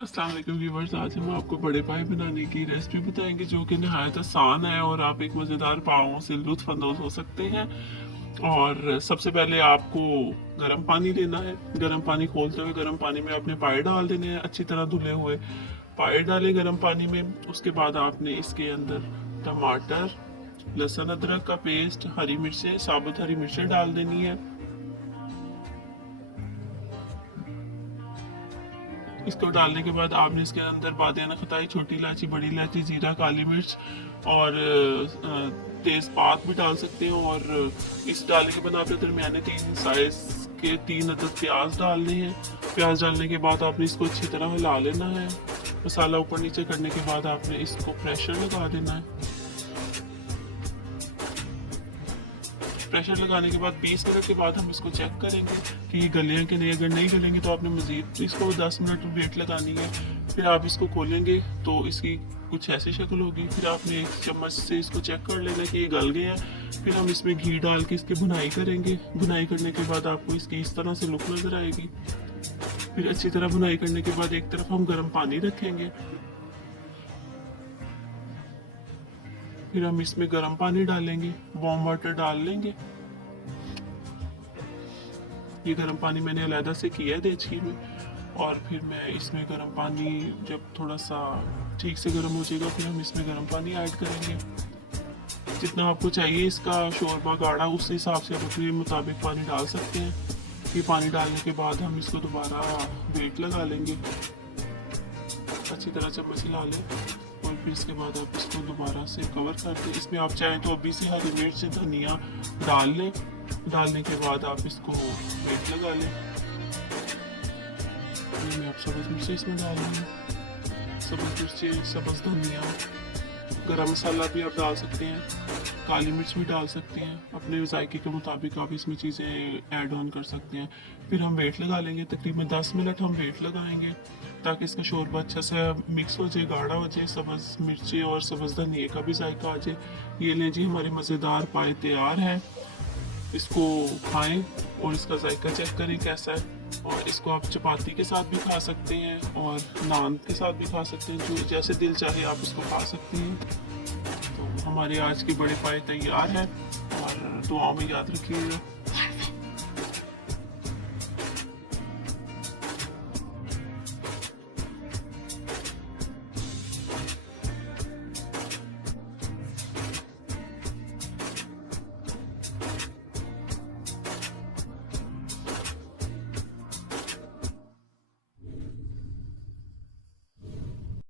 अस्सलाम वालेकुम व्यूवर्स, आज हम आपको बड़े पाए बनाने की रेसिपी बताएंगे जो कि नहायत आसान है और आप एक मज़ेदार पाओं से लुत्फ़ अंदोज़ हो सकते हैं। और सबसे पहले आपको गर्म पानी लेना है। गर्म पानी खोलते हुए गर्म पानी में आपने पाए डाल देने हैं, अच्छी तरह धुले हुए पाए डालें गर्म पानी में। उसके बाद आपने इसके अंदर टमाटर, लहसुन अदरक का पेस्ट, हरी मिर्चें, साबुत हरी मिर्चें डाल देनी है। इसको डालने के बाद आपने इसके अंदर बादियान खताई, छोटी इलायची, बड़ी इलायची, जीरा, काली मिर्च और तेज़पात भी डाल सकते हो। और इस डालने के बाद आपने दरमियाने 3 अदद प्याज डालने हैं। प्याज डालने के बाद आपने इसको अच्छी तरह हिला लेना है। मसाला ऊपर नीचे करने के बाद आपने इसको प्रेशर लगा देना है। प्रेशर लगाने के बाद 20 मिनट के बाद हम इसको चेक करेंगे कि ये गले हैं कि नहीं। अगर नहीं गलेंगे तो आपने मज़ीद इसको 10 मिनट वेट लगानी है। फिर आप इसको खोलेंगे तो इसकी कुछ ऐसी शक्ल होगी। फिर आपने एक चम्मच से इसको चेक कर लेना कि ये गल गया है। फिर हम इसमें घी डाल के इसकी भुनाई करेंगे। भुनाई करने के बाद आपको इसकी इस तरह से लुक नज़र आएगी। फिर अच्छी तरह भुनाई करने के बाद एक तरफ हम गर्म पानी रखेंगे। फिर हम इसमें गर्म पानी डालेंगे, वार्म वाटर डाल लेंगे। ये गर्म पानी मैंने अलहदा से किया है देचकी में। और फिर मैं इसमें गर्म पानी जब थोड़ा सा ठीक से गर्म हो जाएगा फिर हम इसमें गर्म पानी ऐड करेंगे। जितना आपको चाहिए इसका शोरबा गाढ़ा, उस हिसाब से आप अपने मुताबिक पानी डाल सकते हैं। ये पानी डालने के बाद हम इसको दोबारा वेट लगा लेंगे, अच्छी तरह चम्मच हिला लें। और फिर इसके बाद आप इसको दोबारा से कवर कर दें। इसमें आप चाहें तो अभी से हरी मिर्च, धनिया डाल लें। डालने के बाद आप इसको वेट लगा लें। मैं आप सब्ज़ मिर्चें इसमें डाल लेंगे, सब्ज़ मिर्चें, सब्ज़ धनिया, गरम मसाला भी आप डाल सकते हैं, काली मिर्च भी डाल सकते हैं। अपने जायके के मुताबिक आप इसमें चीज़ें ऐड ऑन कर सकते हैं। फिर हम वेट लगा लेंगे, तकरीबन 10 मिनट हम वेट लगाएंगे ताकि इसका शोरबा अच्छा से मिक्स हो जाए, गाढ़ा हो जाए, सब्ज़ मिर्ची और सब्ज़ धनिया का भी जायका आ जाए। ये लें जी, हमारे मज़ेदार पाए तैयार है। इसको खाएं और इसका जायका चेक करें कैसा है। और इसको आप चपाती के साथ भी खा सकते हैं और नान के साथ भी खा सकते हैं, जो जैसे दिल चाहे आप इसको खा सकते हैं। तो हमारे आज के बड़े पाए तैयार हैं और दुआओं में याद रखिएगा।